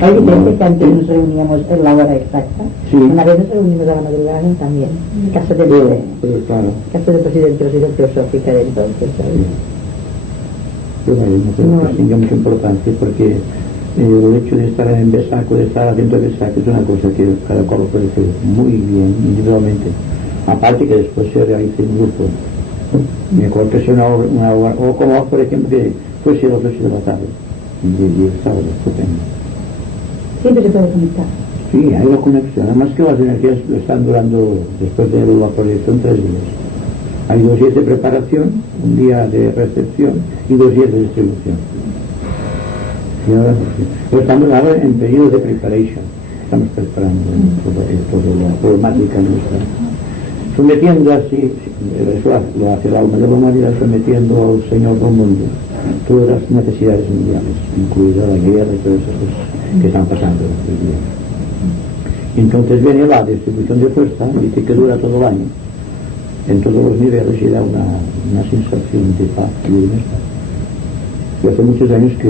Hay diferencia que antes nos reuníamos en la hora exacta, sí. Una vez nos reunimos a la madrugada también, en casa del claro. Casa del presidente de la Sociedad Teosófica de entonces, ¿sabes? Bueno, no creo que tenga mucha importancia porque el hecho de estar en Besaco, de estar haciendo Besaco, es una cosa que cada cual puede hacer muy bien individualmente, aparte que después se realice en grupo. Me acuerdo que sea una hora, o como por ejemplo que fuese a las 8 de la tarde, y el sábado, estupendo. Siempre se puede conectar. Sí, hay una conexión, además que las energías están durando, después de la proyección, 3 días. Hay 2 días de preparación, un día de recepción y 2 días de distribución. Y ahora, estamos ahora en periodo de preparation, estamos preparando toda la problemática nuestra, sometiendo así, eso lo hace la alma de la humanidad, sometiendo al Señor del mundo todas las necesidades mundiales, incluida la guerra y todas esas cosas que están pasando hoy día. Entonces viene la distribución de fuerza, dice que dura todo el año, en todos los niveles, y da una sensación de paz y de bienestar. Yo hace muchos años que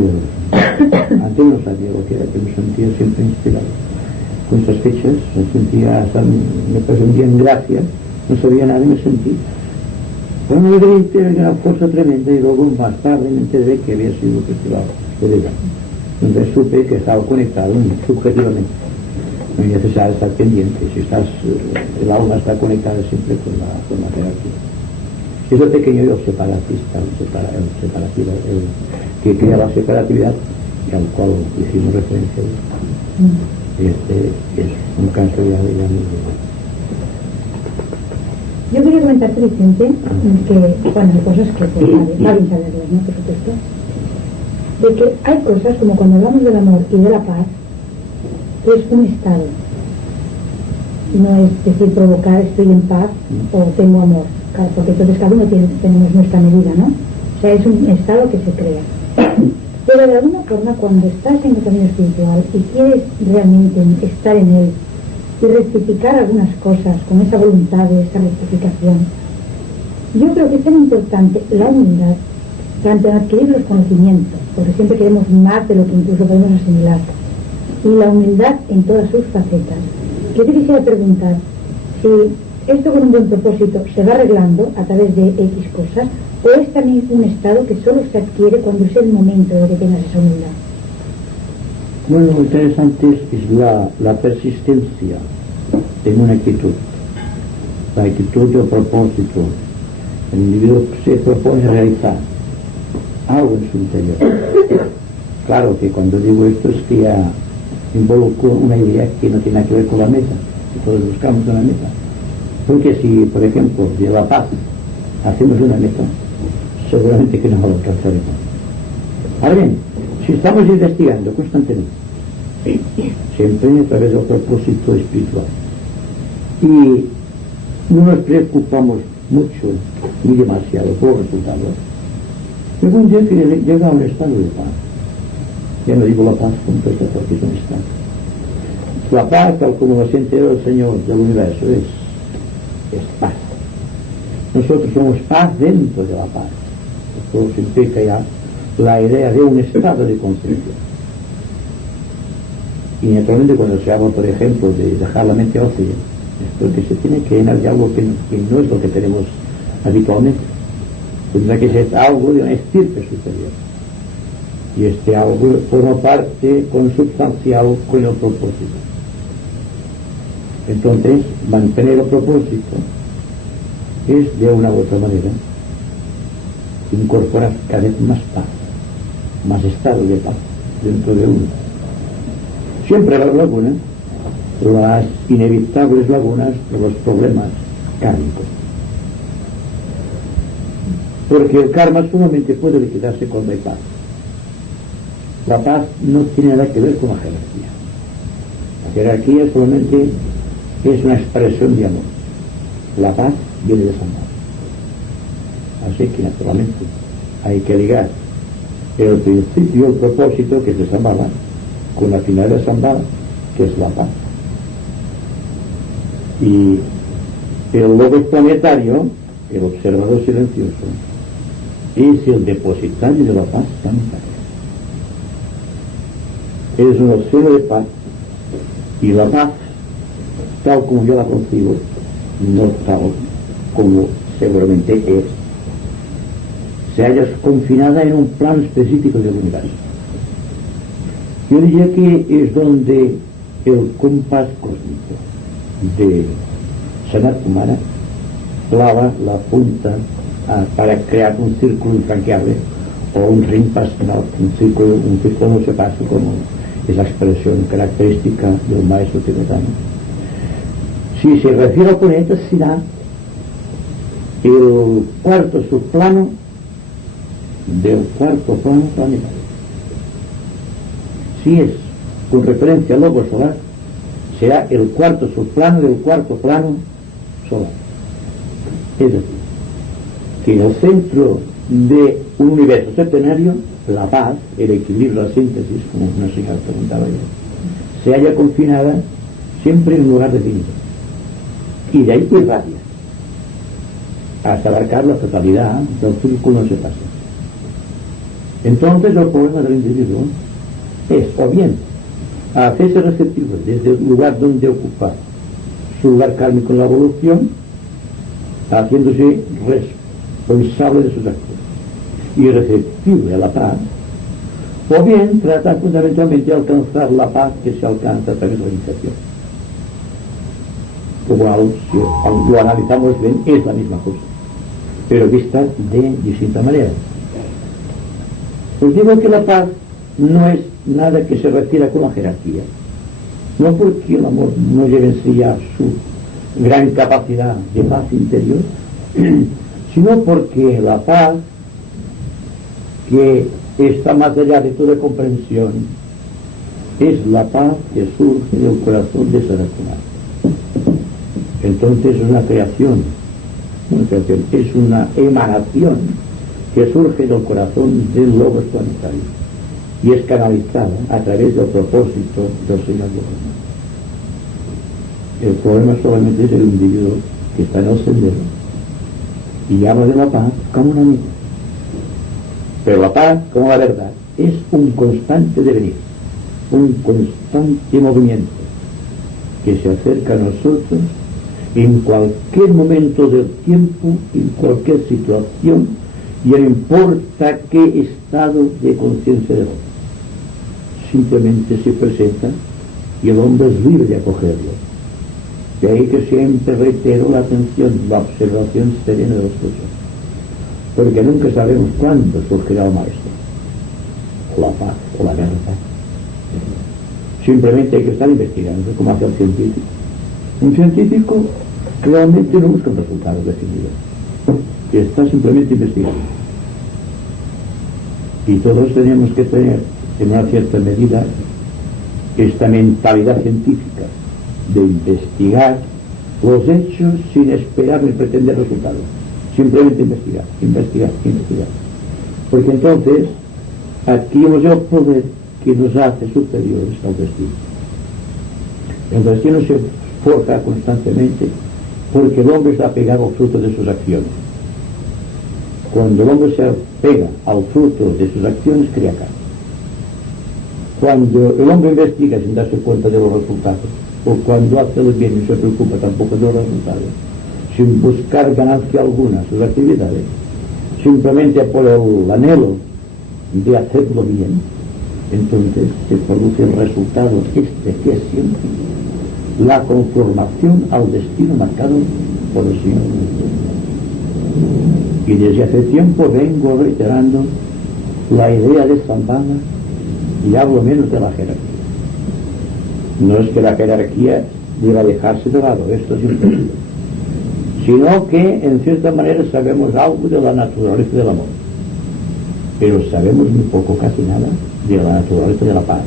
antes no sabía lo que era, que me sentía siempre inspirado. Con estas fechas me sentía, hasta me presentía en gracia, no sabía nada y me sentí con una alegría, una fuerza tremenda, y luego más tarde me enteré que había sido festival de Vega. Entonces supe que estaba conectado subjetivamente. No es necesario estar pendiente, si estás, el alma está conectada siempre con la jerarquía. Es el pequeño yo separatista, el separativo, el que crea la separatividad, y al cual hicimos referencia. Este es un caso ya de Yo quería comentarte, Vicente, que, bueno, hay cosas que va bien saberlas, ¿no? Por supuesto. De que hay cosas, como cuando hablamos del amor y de la paz, que es un estado. No es decir, provocar estoy en paz o tengo amor, porque entonces cada uno tenemos nuestra medida, ¿no? O sea, es un estado que se crea. Pero de alguna forma, cuando estás en el camino espiritual y quieres realmente estar en él y rectificar algunas cosas con esa voluntad de esa rectificación, yo creo que es tan importante la humildad, tanto en adquirir los conocimientos, porque siempre queremos más de lo que incluso podemos asimilar, y la humildad en todas sus facetas. Yo te quisiera preguntar si esto con un buen propósito se va arreglando a través de X cosas, o es también un estado que solo se adquiere cuando es el momento de que tengas esa humildad. Bueno, lo interesante es la persistencia en una actitud, la actitud de propósito. El individuo se propone realizar algo en su interior. Claro que cuando digo esto es que ya involucro una idea que no tiene nada que ver con la meta, que todos buscamos una meta. Porque si, por ejemplo, de la paz hacemos una meta, seguramente que no la alcanzaremos. Ahora bien, si estamos investigando constantemente, siempre a través del propósito espiritual, y no nos preocupamos mucho ni demasiado por los resultados, llega un día que llega a un estado de paz. Ya no digo la paz completa porque es un estado. La paz, tal como lo siente el Señor del universo, es paz. Nosotros somos paz dentro de la paz. Esto significa ya la idea de un estado de conciencia. Y naturalmente cuando se habla, por ejemplo, de dejar la mente ósea, es porque se tiene que llenar de algo que no es lo que tenemos habitualmente. Tendrá que ser algo de una estirpe superior. Y este algo forma parte consubstancial con el propósito. Entonces, mantener el propósito es, de una u otra manera, incorporar cada vez más paz, más estado de paz dentro de uno. Siempre habrá lagunas, las inevitables lagunas de los problemas kármicos. Porque el karma solamente puede liquidarse cuando hay paz. La paz no tiene nada que ver con la jerarquía. La jerarquía solamente es una expresión de amor. La paz viene de Shambhala. Así que naturalmente hay que ligar el principio, el propósito, que es de Shambhala, con la finalidad de Shambhala, que es la paz. Y el logos planetario, el observador silencioso, es el depositario de la paz planetaria. es un océano de paz, y la paz, tal como yo la concibo, no tal como seguramente es, se halla confinada en un plano específico del universo. Yo diría que es donde el compás cósmico de Sanat Kumara clava la punta para crear un círculo infranqueable, o un rinpassat, un círculo no se pasa, como es la expresión característica del maestro tibetano. Si se refiere al planeta, será el cuarto subplano del cuarto plano planetario. Si es con referencia al lobo solar, será el cuarto subplano del cuarto plano solar. Es decir, que en el centro de un universo septenario, la paz, el equilibrio, la síntesis, como una señora preguntaba yo, se halla confinada siempre en un lugar definido, y de ahí irradia hasta abarcar la totalidad del círculo no se pasa. Entonces el problema del individuo es o bien hacerse receptivo desde el lugar donde ocupa su lugar kármico en la evolución, haciéndose responsable de sus actos y receptivo a la paz, o bien tratar fundamentalmente de alcanzar la paz que se alcanza a través de la iniciación. Igual, si lo analizamos bien, es la misma cosa, pero vista de distinta manera. Os digo que la paz no es nada que se refiera con la jerarquía, no porque el amor no lleve en sí ya su gran capacidad de paz interior, sino porque la paz, que está más allá de toda comprensión, es la paz que surge del corazón de Sanat Kumara. Entonces es una creación, es una emanación que surge del corazón del logos planetario y es canalizada a través del propósito del Señor Dios. El problema solamente es el individuo que está en el sendero y habla de la paz como un amigo. Pero la paz, como la verdad, es un constante devenir, un constante movimiento que se acerca a nosotros en cualquier momento del tiempo, en cualquier situación, y no importa qué estado de conciencia del hombre. Simplemente se presenta y el hombre es libre de acogerlo. De ahí que siempre reitero la atención, la observación serena de las cosas, porque nunca sabemos cuándo surgirá el maestro, o la paz, o la verdad. Simplemente hay que estar investigando, como hace el científico. Un científico realmente no busca resultados definidos, está simplemente investigando. Y todos tenemos que tener, en una cierta medida, esta mentalidad científica de investigar los hechos sin esperar ni pretender resultados. Simplemente investigar, investigar, investigar. Porque entonces adquirimos el poder que nos hace superiores al destino. El destino se forja constantemente porque el hombre está pegado al fruto de sus acciones. Cuando el hombre se apega al fruto de sus acciones, crea carne. Cuando el hombre investiga sin darse cuenta de los resultados, o cuando hace el bien y no se preocupa tampoco de los resultados, sin buscar ganancia alguna sus actividades, simplemente por el anhelo de hacerlo bien, entonces se produce el resultado que es siempre la conformación al destino marcado por el Señor. Y desde hace tiempo vengo reiterando la idea de Shambhala y hablo menos de la jerarquía. No es que la jerarquía deba dejarse de lado, esto es imposible, sino que en cierta manera sabemos algo de la naturaleza del amor, pero sabemos muy poco, casi nada, de la naturaleza de la paz.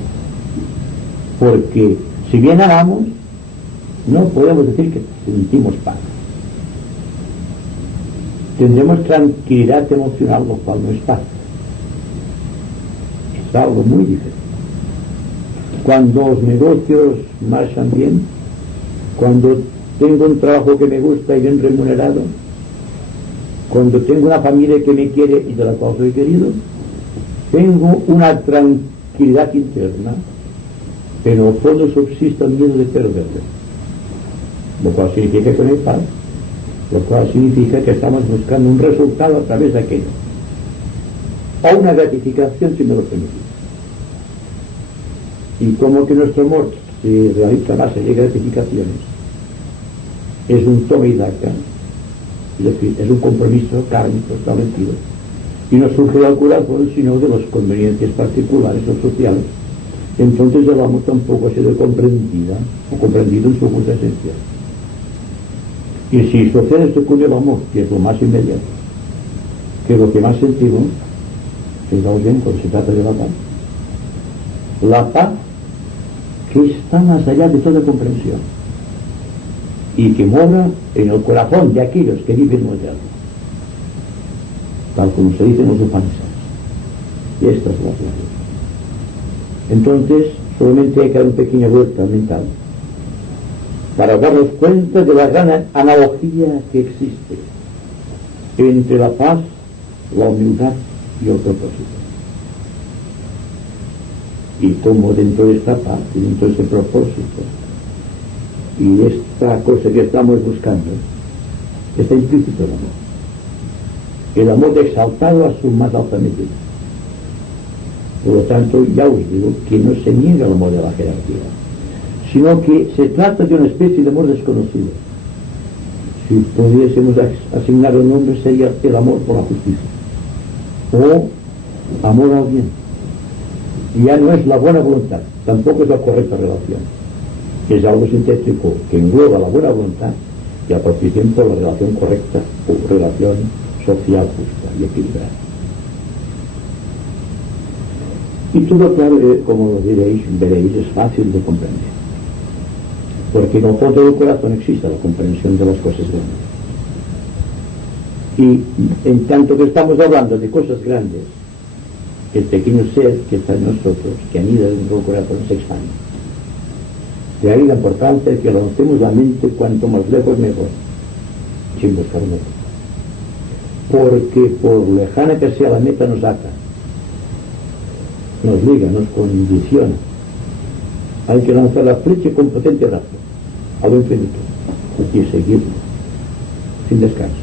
Porque si bien amamos, no podemos decir que sentimos paz. Tendremos tranquilidad emocional, lo cual no es paz. Es algo muy diferente. Cuando los negocios marchan bien, cuando tengo un trabajo que me gusta y bien remunerado, cuando tengo una familia que me quiere y de la cual soy querido, tengo una tranquilidad interna pero en el fondo subsiste el miedo de perderlo, lo cual significa que no hay paz, lo cual significa que estamos buscando un resultado a través de aquello, o una gratificación, si me lo permitís. Y como que nuestro amor se realiza a base de gratificaciones, es un toma y daca, es decir, es un compromiso kármico establecido, y no surge del corazón sino de las conveniencias particulares o sociales, entonces el amor tampoco ha sido comprendida o comprendido en su justa esencia. Y si sucede esto con el amor, que es lo más inmediato, que es lo que más sentimos, fijaos bien cuando se trata de la paz que está más allá de toda comprensión y que mora en el corazón de aquellos que viven moderno, tal como se dice en los Upanishads. Y esta es la clave. Entonces solamente hay que dar una pequeña vuelta mental para darnos cuenta de la gran analogía que existe entre la paz, la humildad y el propósito. Y como dentro de esta paz y dentro de ese propósito y esta cosa que estamos buscando está implícito el amor exaltado a su más alta medida. Por lo tanto, ya os digo que no se niega el amor de la jerarquía, sino que se trata de una especie de amor desconocido. Si pudiésemos asignar un nombre, sería el amor por la justicia o amor al bien. Ya no es la buena voluntad, tampoco es la correcta relación, es algo sintético que engloba la buena voluntad y al propio tiempo la relación correcta o relación social justa y equilibrada. Y todo, claro, como veréis, es fácil de comprender, porque en el fondo del corazón existe la comprensión de las cosas grandes. Y en tanto que estamos hablando de cosas grandes, el pequeño ser que está en nosotros, que anida dentro del corazón, se expande. De ahí la importancia de que lancemos la mente cuanto más lejos mejor, sin buscar meta. Porque por lejana que sea la meta nos ata, nos liga, nos condiciona. Hay que lanzar la flecha con potente rato a lo infinito y seguirlo sin descanso.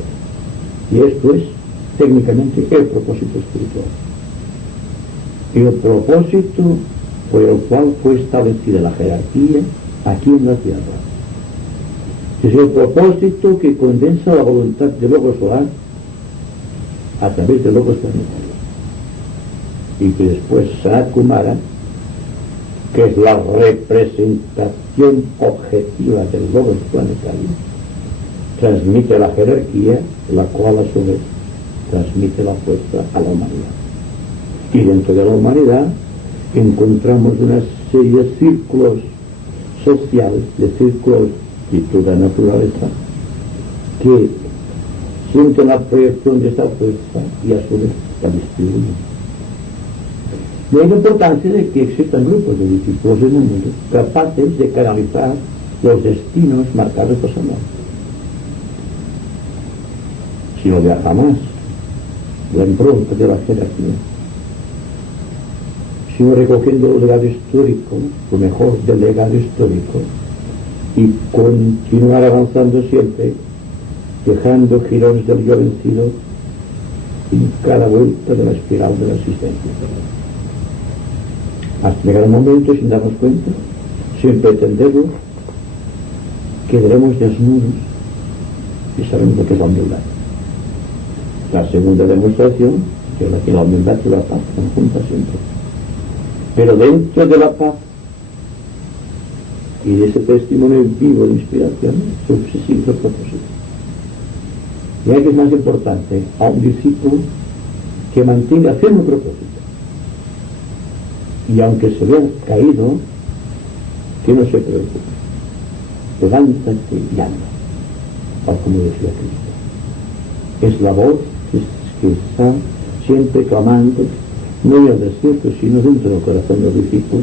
Y esto es técnicamente el propósito espiritual. Y el propósito por el cual fue establecida la jerarquía aquí en la tierra. Es el propósito que condensa la voluntad del Logos solar a través del Logos planetario. Y que después Sanat Kumara, que es la representación objetiva del Logos planetario, transmite la jerarquía, la cual a su vez transmite la fuerza a la humanidad. Y dentro de la humanidad encontramos una serie de círculos sociales, de círculos de toda naturaleza, que sienten la proyección de esta fuerza y a su vez la distribuyen. Y hay la importancia de que existan grupos de discípulos en el mundo capaces de canalizar los destinos marcados por su amor. Si no viaja más la impronta de la jerarquía, sino recogiendo el legado histórico, lo mejor del legado histórico, y continuar avanzando siempre, dejando girones del yo vencido en cada vuelta de la espiral de la existencia. Hasta llegar el momento, sin darnos cuenta, sin pretenderlo, quedaremos desnudos y sabemos lo que es la humildad. La segunda demostración, que es la que la humildad y la paz conjunta siempre. Pero dentro de la paz y de ese testimonio vivo de inspiración subsiste el propósito. Y hay que es más importante a un discípulo que mantenga firme propósito. Y aunque se vea caído, que no se preocupe. Levántate y anda, tal como decía Cristo. Es la voz que está siempre clamando, no en el desierto, sino dentro del corazón del discípulo,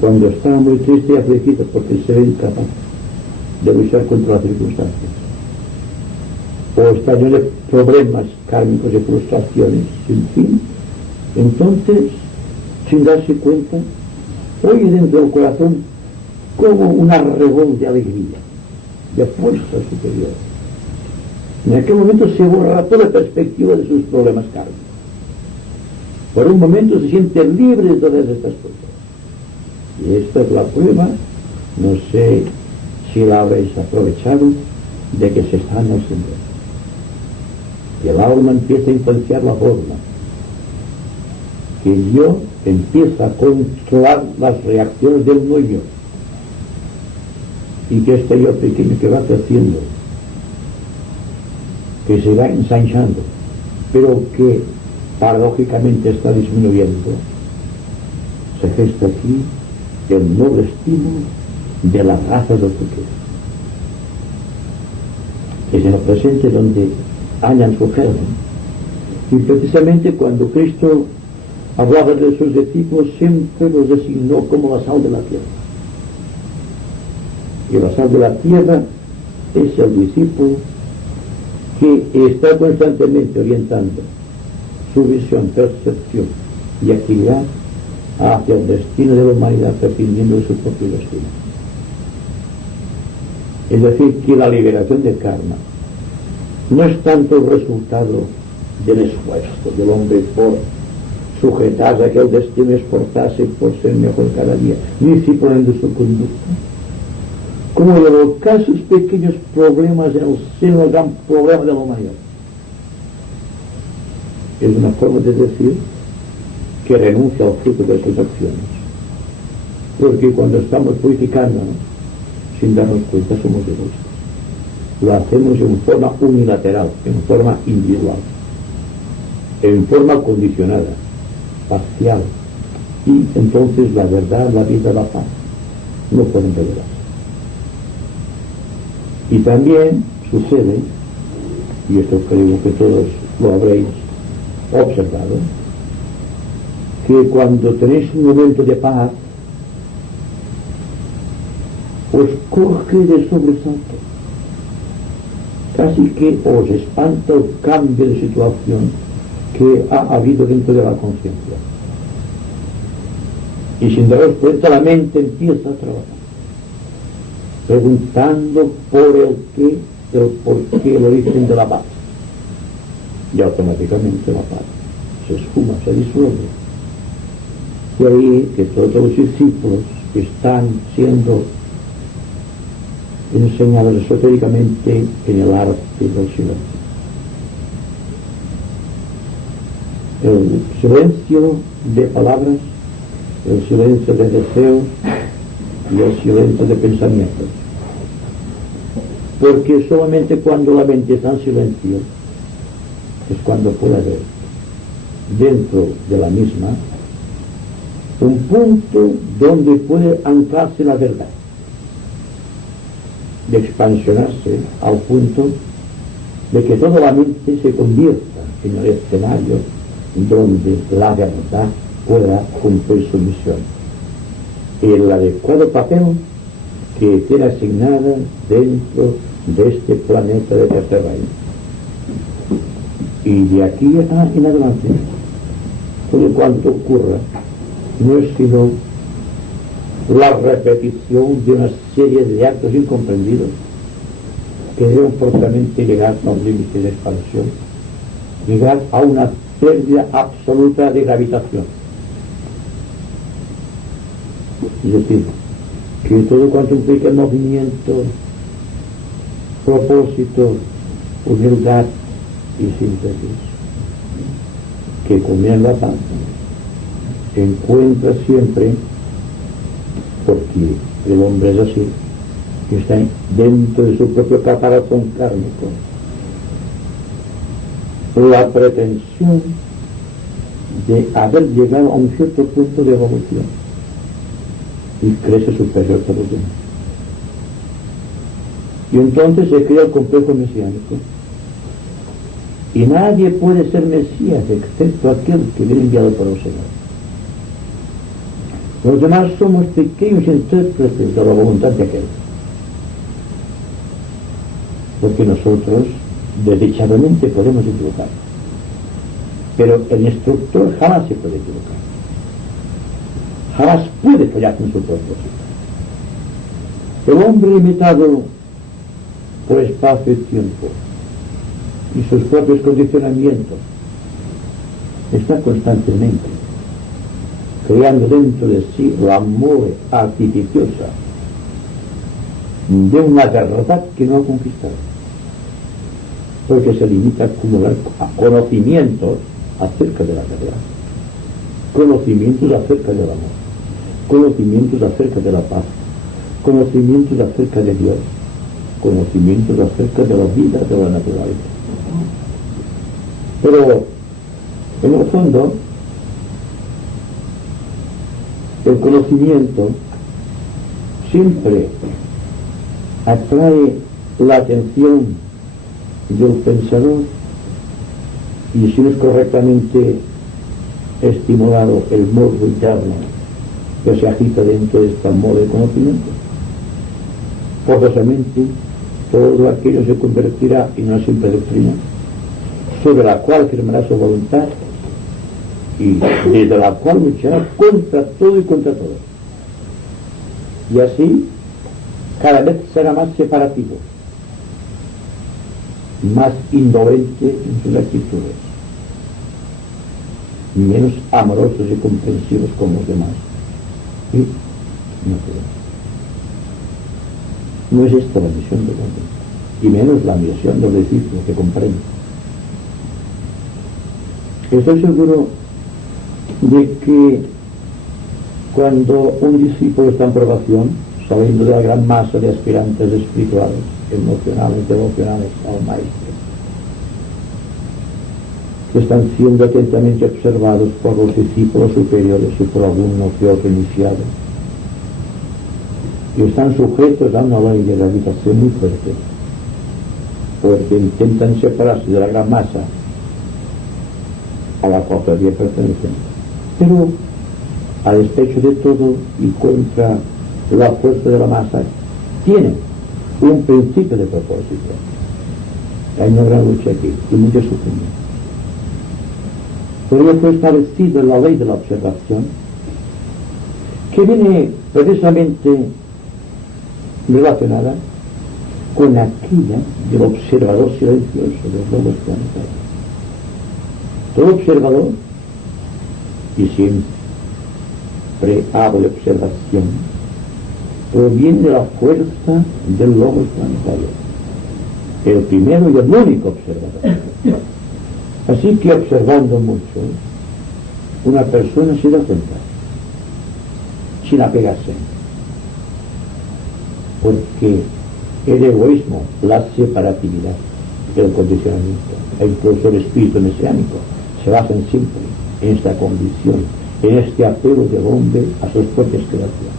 cuando está muy triste y afligido porque se ve incapaz de luchar contra las circunstancias, o está lleno de problemas kármicos y frustraciones sin fin. Entonces, sin darse cuenta, oye dentro del corazón como una revolt de alegría, de fuerza superior. En aquel momento se borra toda perspectiva de sus problemas kármicos. Por un momento se siente libre de todas estas cosas. Y esta es la prueba, no sé si la habéis aprovechado, de que se está en el Señor. Que el alma empieza a influenciar la forma. Que el yo empieza a controlar las reacciones del no yo. Y que este yo pequeño que va creciendo, que se va ensanchando, pero que paradójicamente está disminuyendo, se gesta aquí el noble estímulo de la raza del futuro. Es en el presente donde hallan su germen. Y precisamente cuando Cristo hablaba de sus discípulos, siempre los designó como la sal de la tierra. Y la sal de la tierra es el discípulo que está constantemente orientando su visión, percepción y actividad hacia el destino de la humanidad, prescindiendo de su propio destino. Es decir, que la liberación del karma no es tanto el resultado del esfuerzo del hombre por sujetarse a aquel destino, esforzarse por ser mejor cada día, disciplinando su conducta, como de los casos pequeños problemas en el seno del gran problema de la humanidad. Es una forma de decir que renuncia al fruto de sus acciones, porque cuando estamos purificándonos sin darnos cuenta somos egoístas. Lo hacemos en forma unilateral, en forma individual, en forma condicionada, parcial, y entonces la verdad, la vida, la paz no pueden revelarse. Y también sucede, y esto creo que todos lo habréis observado, que cuando tenéis un momento de paz os coge de sobresalto, casi que os espanta el cambio de situación que ha habido dentro de la conciencia, y sin daros cuenta la mente empieza a trabajar preguntando por el qué, el por qué, el origen de la paz, y automáticamente la paz se esfuma, se disuelve. Y ahí que todos los discípulos que están siendo enseñados esotéricamente en el arte del silencio, el silencio de palabras, el silencio de deseos y el silencio de pensamientos, porque solamente cuando la mente está en silencio es cuando puede haber dentro de la misma un punto donde puede anclarse la verdad, de expansionarse al punto de que toda la mente se convierta en el escenario donde la verdad pueda cumplir su misión, el adecuado papel que tiene asignada dentro de este planeta de tercer reino. Y de aquí en adelante, todo cuanto ocurra no es sino la repetición de una serie de actos incomprendidos que deben forzosamente llegar a un límite de expansión, llegar a una pérdida absoluta de gravitación. Es decir, que todo cuanto implica movimiento, propósito, humildad y síntesis, que culmina en la paz, encuentra siempre, porque el hombre es así, que está dentro de su propio caparazón kármico, la pretensión de haber llegado a un cierto punto de evolución y crece superior a los demás. Y entonces se crea el complejo mesiánico, y nadie puede ser Mesías excepto aquel que viene enviado por el Señor. Los demás somos pequeños intérpretes de la voluntad de aquel, porque nosotros desdichadamente podemos equivocar, pero el instructor jamás se puede equivocar. jamás puede fallar con su propósito. El hombre limitado por espacio y tiempo y sus propios condicionamientos está constantemente creando dentro de sí la amor artificiosa de una verdad que no ha conquistado, porque se limita a acumular conocimientos acerca de la verdad, conocimientos acerca del amor, conocimientos acerca de la paz, conocimientos acerca de Dios, conocimientos acerca de la vida, de la naturaleza. Pero en el fondo el conocimiento siempre atrae la atención del pensador, y si no es correctamente estimulado el morbo interno que se agita dentro de esta moda de conocimiento, forzosamente todo aquello se convertirá en una simple doctrina sobre la cual firmará su voluntad y desde la cual luchará contra todo y contra todo, y así cada vez será más separativo, más indolente en sus actitudes, menos amorosos y comprensivos con los demás, y no es esta la misión del hombre, y menos la misión del discípulo que comprende. Estoy seguro de que cuando un discípulo está en probación, saliendo de la gran masa de aspirantes espirituales, emocionales, devocionales al Maestro, que están siendo atentamente observados por los discípulos superiores y por alguno que otro iniciado, y están sujetos a una ley de gravitación muy fuerte, porque intentan separarse de la gran masa a la cual todavía pertenecen, pero a despecho de todo y contra la fuerza de la masa, tienen un principio de propósito. Hay una gran lucha aquí y mucho sufrimiento. Por ello fue establecida la ley de la observación, que viene precisamente relacionada con aquella del observador silencioso de los lobos planetarios. Todo observador, y siempre hablo de observación, proviene de la fuerza del lobo planetario, el primero y el único observador. Así que observando mucho, una persona se da cuenta, sin apegarse, porque el egoísmo, la separatividad, el condicionamiento e incluso el espíritu mesiánico se basan siempre en esta condición, en este apego del hombre a sus propias creaciones,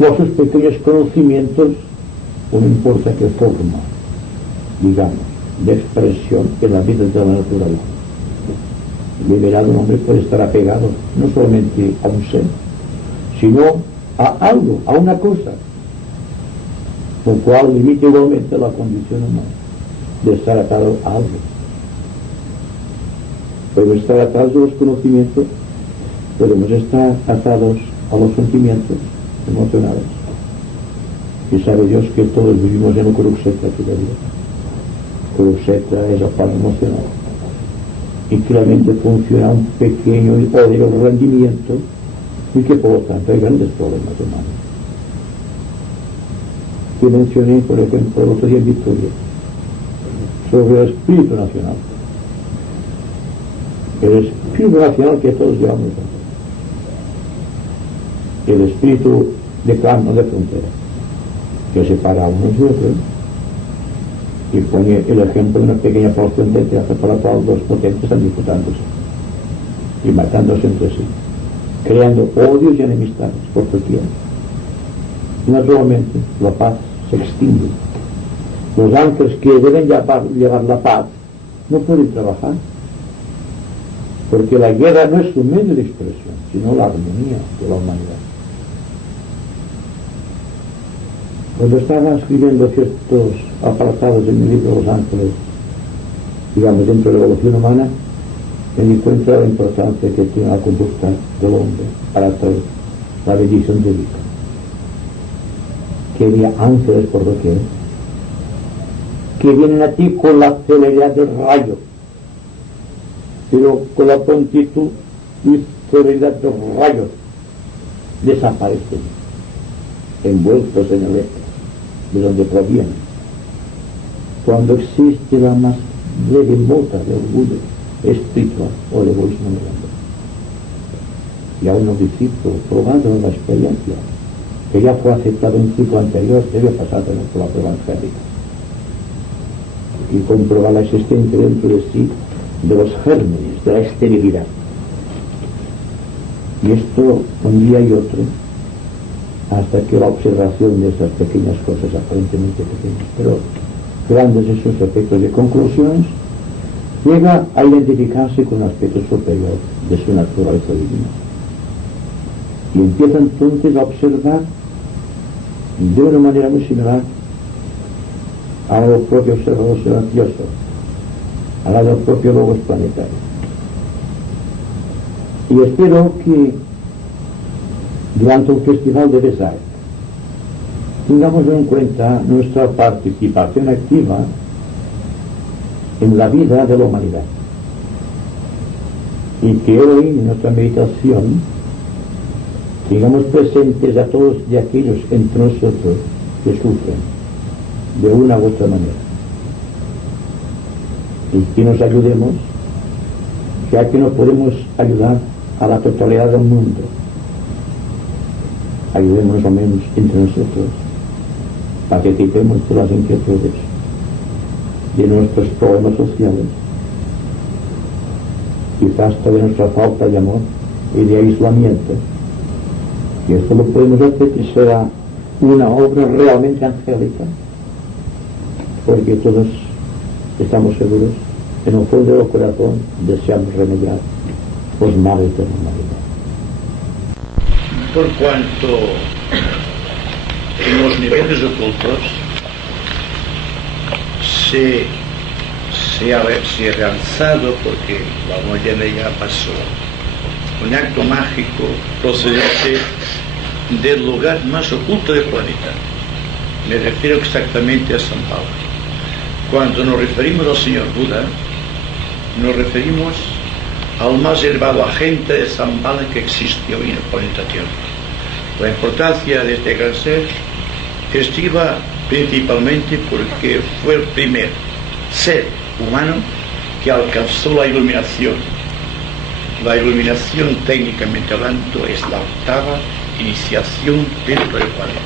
o a sus pequeños conocimientos, no importa qué forma, digamos, de expresión en la vida de la naturaleza. Liberado un hombre puede estar apegado no solamente a un ser, sino a algo, a una cosa, lo cual limita igualmente la condición humana de estar atado a algo. Podemos estar atados a los conocimientos, podemos estar atados a los sentimientos emocionales, y sabe Dios que todos vivimos en un cruceta todavía. Cruceta es la parte emocional, y que la mente funciona a un pequeño y poderoso rendimiento, y que por lo tanto hay grandes problemas humanos. Que mencioné, por ejemplo, el otro día en Victoria, sobre el espíritu nacional. El espíritu nacional que todos llevamos dentro. El espíritu de clan, no de frontera, que separa a unos y otros, y pone el ejemplo de una pequeña porción de tierra por la cual dos potentes están disputándose y matándose entre sí, creando odios y enemistades por cualquiera. Y naturalmente la paz se extingue. Los ángeles que deben llevar la paz no pueden trabajar, porque la guerra no es un medio de expresión, sino la armonía de la humanidad. Cuando estaba escribiendo ciertos apartados en mi libro Los Ángeles, digamos, dentro de la evolución humana, me di cuenta de la importancia que tiene la conducta del hombre para traer la bendición de vida. Que había ángeles por doquier, que vienen a ti con la celeridad del rayo, pero con la prontitud y celeridad del rayo desaparecen, envueltos en el éter de donde provienen. Cuando existe la más leve mota de orgullo espiritual o de egoísmo en el hombre, y a unos discípulos probando en la experiencia que ya fue aceptado en un ciclo anterior, debe pasar también por la prueba angélica y comprobar la existencia dentro de sí de los gérmenes de la esterilidad. Y esto un día y otro, hasta que la observación de estas pequeñas cosas, aparentemente pequeñas, pero grandes en sus efectos de conclusiones, llega a identificarse con un aspecto superior de su naturaleza divina. Y empieza entonces a observar de una manera muy similar a lo propio observador silencioso, a la del propio logos planetario. Y espero que durante el Festival de Vesak tengamos en cuenta nuestra participación activa en la vida de la humanidad, y que hoy en nuestra meditación tengamos presentes a todos y aquellos entre nosotros que sufren de una u otra manera, y que nos ayudemos, ya que no podemos ayudar a la totalidad del mundo. Ayudémonos al menos entre nosotros, participemos de las inquietudes, de nuestros problemas sociales, quizás de nuestra falta de amor y de aislamiento. Y esto lo podemos hacer y será una obra realmente angélica, porque todos estamos seguros, en el fondo del corazón deseamos remediar los males de la humanidad. Por cuanto en los niveles ocultos se ha realizado, porque la mañana ya pasó, un acto mágico procedente del lugar más oculto del planeta. Me refiero exactamente a Shambhala. Cuando nos referimos al señor Buda, nos referimos al más elevado agente de Shambhala que existe hoy en el planeta Tierra. La importancia de este gran ser estriba principalmente porque fue el primer ser humano que alcanzó la iluminación. La iluminación, técnicamente hablando, es la octava iniciación dentro del planeta.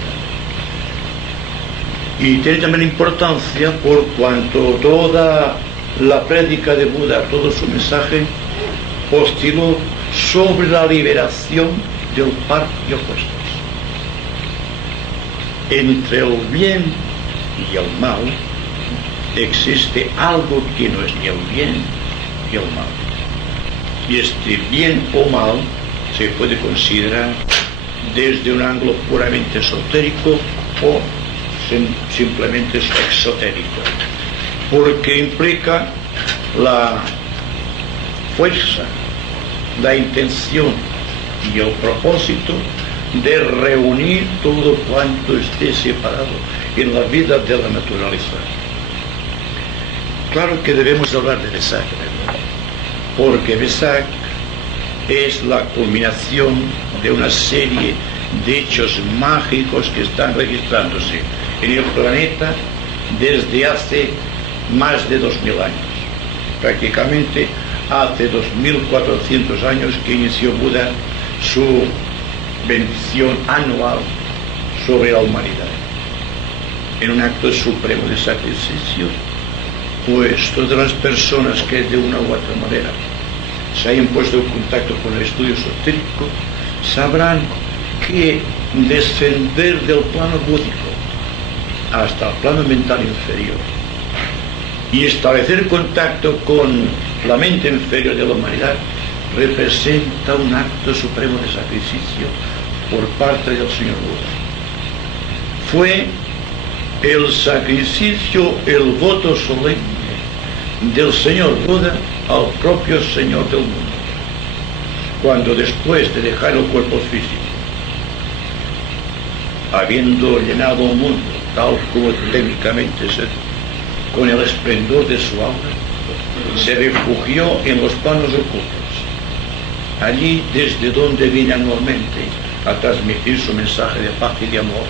Y tiene también importancia por cuanto toda la prédica de Buda, todo su mensaje, osciló sobre la liberación del par de opuestos. Entre el bien y el mal existe algo que no es ni el bien ni el mal. Y este bien o mal se puede considerar desde un ángulo puramente esotérico o simplemente exotérico, porque implica la fuerza, la intención y el propósito de reunir todo cuanto esté separado en la vida de la naturaleza. Claro que debemos hablar de Vesak, ¿verdad? Porque Vesak es la culminación de una serie de hechos mágicos que están registrándose en el planeta desde hace más de 2000 años. Prácticamente hace 2400 años que inició Buda su bendición anual sobre la humanidad. En un acto supremo de sacrificio, pues todas las personas que de una u otra manera se hayan puesto en contacto con el estudio esotérico sabrán que descender del plano búdico hasta el plano mental inferior y establecer contacto con la mente inferior de la humanidad representa un acto supremo de sacrificio por parte del señor Buda. Fue el sacrificio, el voto solemne del señor Buda al propio Señor del mundo, cuando después de dejar el cuerpo físico, habiendo llenado el mundo tal como técnicamente se con el esplendor de su aura, se refugió en los planos ocultos, allí desde donde viene anualmente a transmitir su mensaje de paz y de amor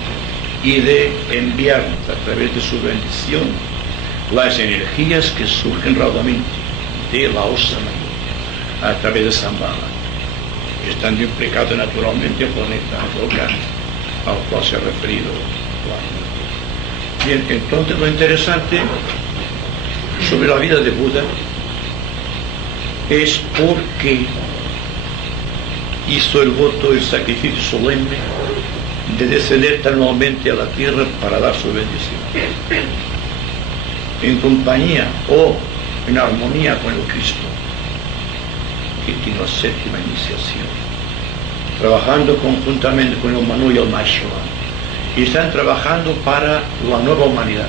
y de enviarnos a través de su bendición las energías que surgen raudamente de la Osa Mayor a través de Shambhala, estando implicado naturalmente el planeta Volcán al cual se ha referido Juan. Bien, entonces lo interesante sobre la vida de Buda es porque hizo el voto, el sacrificio solemne de descender anualmente a la tierra para dar su bendición, en compañía o en armonía con el Cristo, que tiene la séptima iniciación, trabajando conjuntamente con el Manu y el Maheshwara, y están trabajando para la nueva humanidad,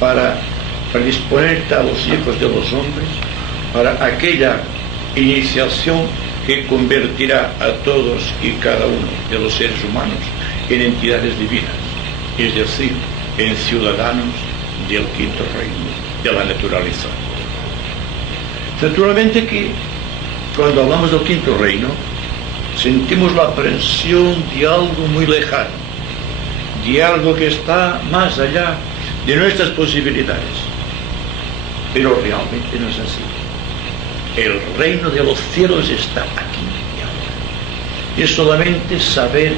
para predisponer a los hijos de los hombres para aquella iniciación que convertirá a todos y cada uno de los seres humanos en entidades divinas, es decir, en ciudadanos del quinto reino, de la naturaleza. Naturalmente que cuando hablamos del quinto reino, sentimos la aprensión de algo muy lejano, de algo que está más allá de nuestras posibilidades. Pero realmente no es así. El reino de los cielos está aquí y ahora. Es solamente saber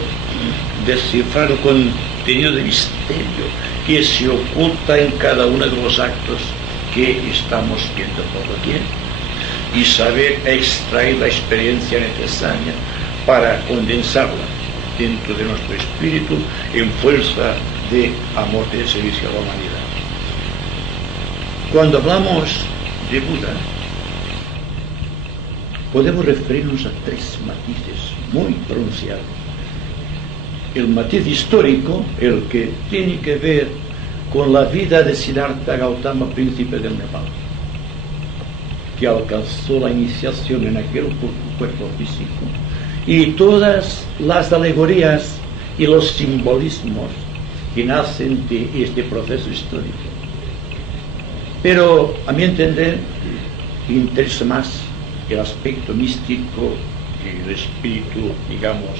descifrar el contenido de misterio que se oculta en cada uno de los actos que estamos viendo por doquier y saber extraer la experiencia necesaria para condensarla dentro de nuestro espíritu en fuerza de amor de servicio a la humanidad. Cuando hablamos de Buda, podemos referirnos a tres matices muy pronunciados. El matiz histórico, el que tiene que ver con la vida de Siddhartha Gautama, príncipe del Nepal, que alcanzó la iniciación en aquel cuerpo físico, y todas las alegorías y los simbolismos que nacen de este proceso histórico. Pero, a mi entender, interesa más el aspecto místico y el espíritu, digamos,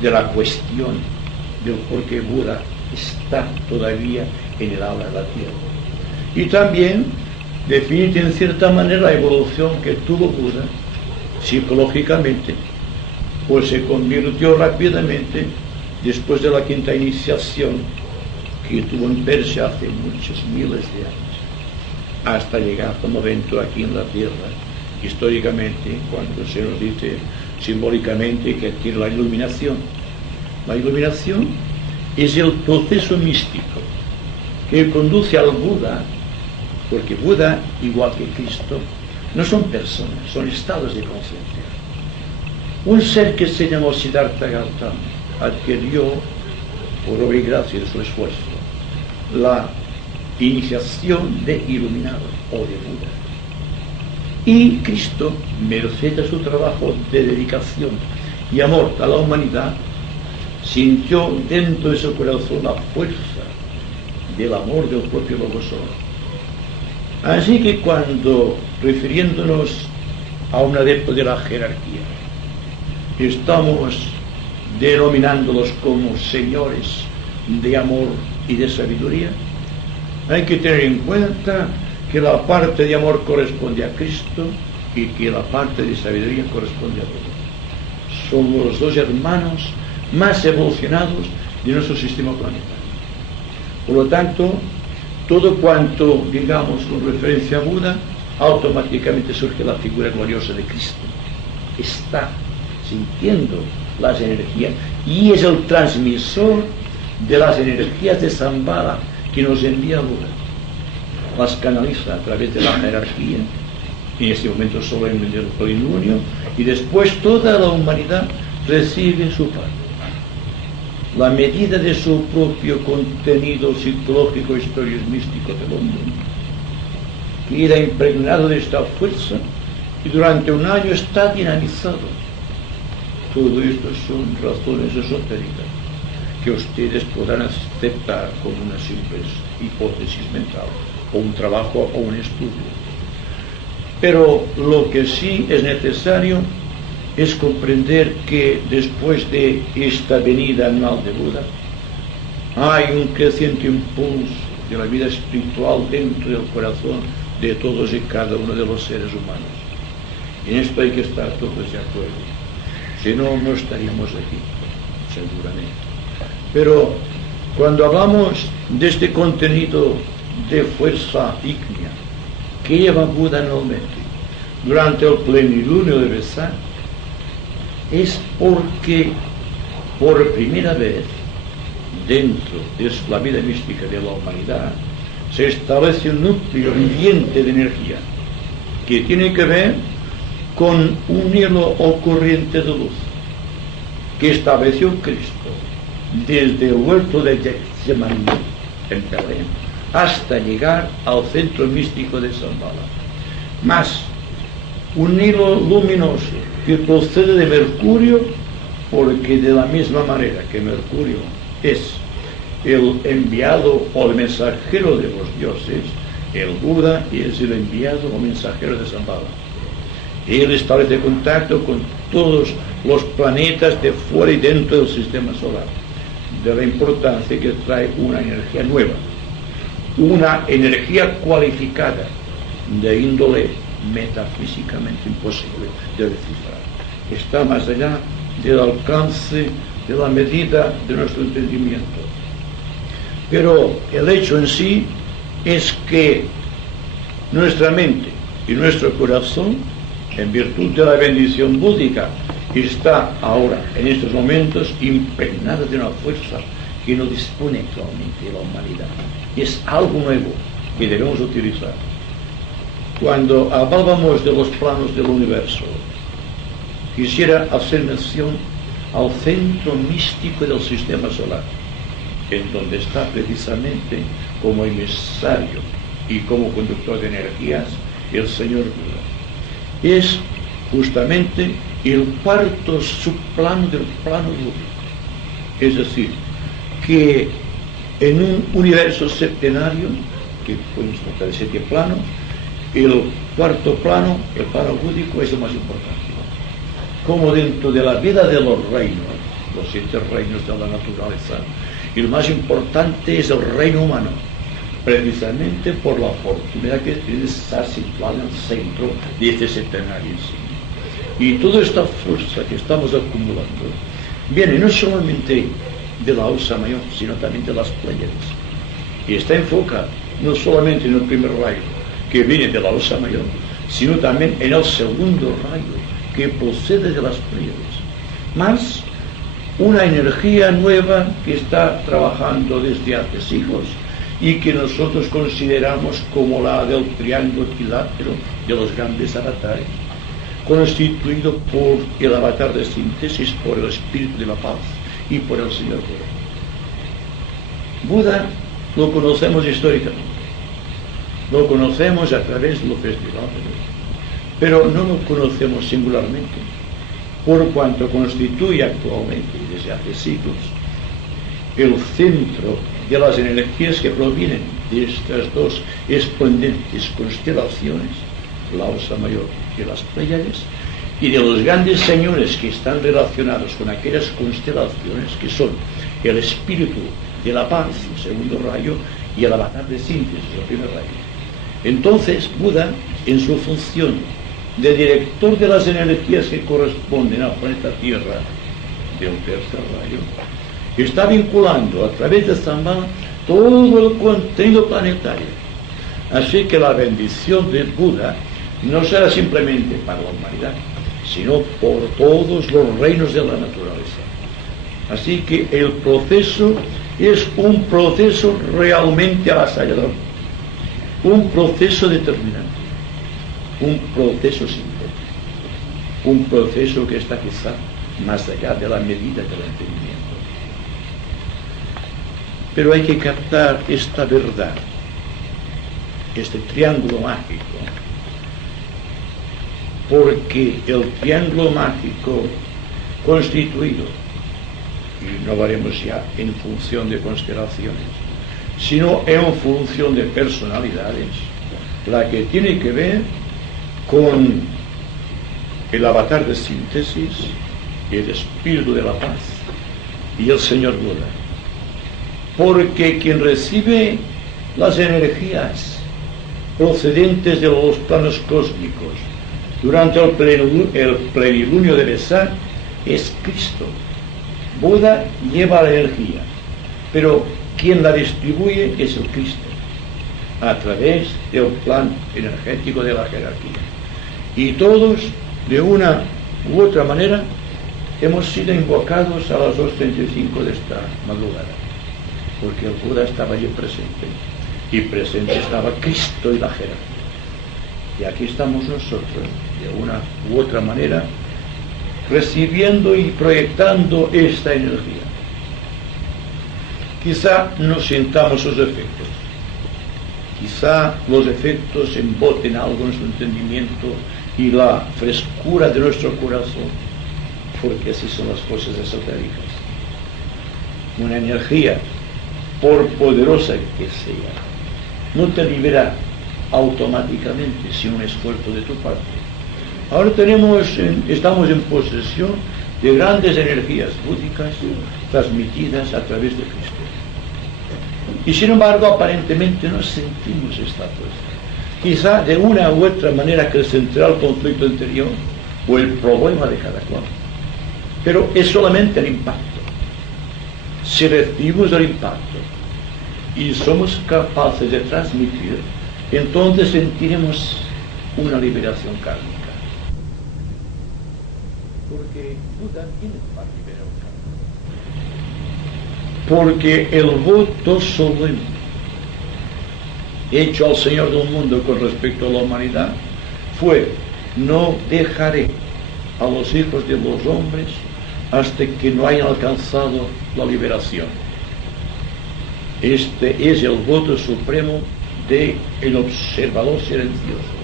de la cuestión del por qué Buda está todavía en el aula de la tierra. Y también definir en cierta manera la evolución que tuvo Buda psicológicamente, pues se convirtió rápidamente después de la quinta iniciación que tuvo en Persia hace muchos miles de años, hasta llegar a un momento aquí en la tierra, históricamente, cuando se nos dice simbólicamente que adquiere la iluminación. La iluminación es el proceso místico que conduce al Buda, porque Buda, igual que Cristo, no son personas, son estados de conciencia. Un ser que se llamó Siddhartha Gautama adquirió, por obra y gracia de su esfuerzo, la iniciación de iluminado o de Buda. Y Cristo, merced a su trabajo de dedicación y amor a la humanidad, sintió dentro de su corazón la fuerza del amor del propio Logosor. Así que cuando, refiriéndonos a un adepto de la jerarquía, estamos denominándolos como señores de amor y de sabiduría, hay que tener en cuenta que la parte de amor corresponde a Cristo y que la parte de sabiduría corresponde a Buda. Somos los dos hermanos más evolucionados de nuestro sistema planetario. Por lo tanto, todo cuanto digamos con referencia a Buda, automáticamente surge la figura gloriosa de Cristo. Está sintiendo las energías y es el transmisor de las energías de Shambhala que nos envía Buda. Las canaliza a través de la jerarquía, en este momento solemne del plenilunio, y después toda la humanidad recibe su parte. La medida de su propio contenido psicológico, histórico y místico del hombre queda impregnado de esta fuerza y durante un año está dinamizado. Todo esto son razones esotéricas que ustedes podrán aceptar como una simple hipótesis mental, o un trabajo o un estudio. Pero lo que sí es necesario es comprender que después de esta venida anual de Buda, hay un creciente impulso de la vida espiritual dentro del corazón de todos y cada uno de los seres humanos. En esto hay que estar todos de acuerdo. Si no, no estaríamos aquí, seguramente. Pero cuando hablamos de este contenido de fuerza ígnea que lleva Buda anualmente durante el plenilunio de Vesak, es porque por primera vez dentro de la vida mística de la humanidad se establece un núcleo viviente de energía que tiene que ver con un hilo o corriente de luz que estableció Cristo desde el huerto de Getsemaní en Belén hasta llegar al centro místico de Shambhala. Más un hilo luminoso que procede de Mercurio, porque de la misma manera que Mercurio es el enviado o el mensajero de los dioses, el Buda es el enviado o mensajero de Shambhala. Él establece contacto con todos los planetas de fuera y dentro del sistema solar, de la importancia que trae una energía nueva, una energía cualificada de índole metafísicamente imposible de descifrar. Está más allá del alcance de la medida de nuestro entendimiento. Pero el hecho en sí es que nuestra mente y nuestro corazón, en virtud de la bendición búdica, está ahora, en estos momentos, impregnada de una fuerza que no dispone actualmente la humanidad. Es algo nuevo que debemos utilizar. Cuando hablábamos de los planos del universo, quisiera hacer mención al centro místico del sistema solar, en donde está precisamente como emisario y como conductor de energías el Señor Buda. Es justamente el cuarto subplano del plano búdico. Es decir, que en un universo septenario, que consta de 7 planos, el cuarto plano, el plano búdico, es el más importante. Como dentro de la vida de los reinos, los 7 reinos de la naturaleza, el más importante es el reino humano, precisamente por la fortuna que está situada en el centro de este septenario en sí. Y toda esta fuerza que estamos acumulando viene no solamente de la Ursa Mayor, sino también de las Pléyades. Y está enfocada no solamente en el primer rayo, que viene de la Ursa Mayor, sino también en el segundo rayo, que procede de las Pléyades. Más una energía nueva que está trabajando desde hace siglos y que nosotros consideramos como la del triángulo equilátero de los grandes avatares, constituido por el avatar de síntesis, por el espíritu de la paz y por el Señor Buda. Buda lo conocemos históricamente, lo conocemos a través de los festivales, pero no lo conocemos singularmente, por cuanto constituye actualmente, desde hace siglos, el centro de las energías que provienen de estas dos esplendentes constelaciones, la Ursa Mayor y las Pléyades, y de los grandes señores que están relacionados con aquellas constelaciones que son el espíritu de la paz, el segundo rayo, y el avatar de síntesis, el primer rayo. Entonces, Buda, en su función de director de las energías que corresponden al planeta Tierra, del tercer rayo, está vinculando a través de Shambhala todo el contenido planetario. Así que la bendición de Buda no será simplemente para la humanidad, sino por todos los reinos de la naturaleza. Así que el proceso es un proceso realmente avasallador, un proceso determinante, un proceso sintético, un proceso que está quizá más allá de la medida del entendimiento. Pero hay que captar esta verdad, este triángulo mágico, porque el triángulo mágico constituido, y no lo haremos ya en función de constelaciones, sino en función de personalidades, la que tiene que ver con el avatar de síntesis, el espíritu de la paz y el señor Buda. Porque quien recibe las energías procedentes de los planos cósmicos durante el plenilunio de Vesak es Cristo. Buda lleva la energía, pero quien la distribuye es el Cristo, a través del plan energético de la jerarquía. Y todos, de una u otra manera, hemos sido invocados a las 2:35 de esta madrugada, porque el Buda estaba allí presente, y presente estaba Cristo y la jerarquía. Y aquí estamos nosotros, de una u otra manera, recibiendo y proyectando esta energía. Quizá no sintamos sus efectos, quizá los efectos emboten algo en su entendimiento y la frescura de nuestro corazón, porque así son las cosas esotéricas. Una energía, por poderosa que sea, no te libera automáticamente sin un esfuerzo de tu parte. Ahora estamos en posesión de grandes energías búdicas transmitidas a través de Cristo. Y sin embargo, aparentemente no sentimos esta fuerza. Quizá de una u otra manera acrecentará el conflicto interior o el problema de cada cual. Pero es solamente el impacto. Si recibimos el impacto y somos capaces de transmitir, entonces sentiremos una liberación kármica. Porque Buda tiene para liberar un karma. Porque el voto solemne hecho al Señor del mundo con respecto a la humanidad fue: no dejaré a los hijos de los hombres hasta que no hayan alcanzado la liberación. Este es el voto supremo del observador silencioso,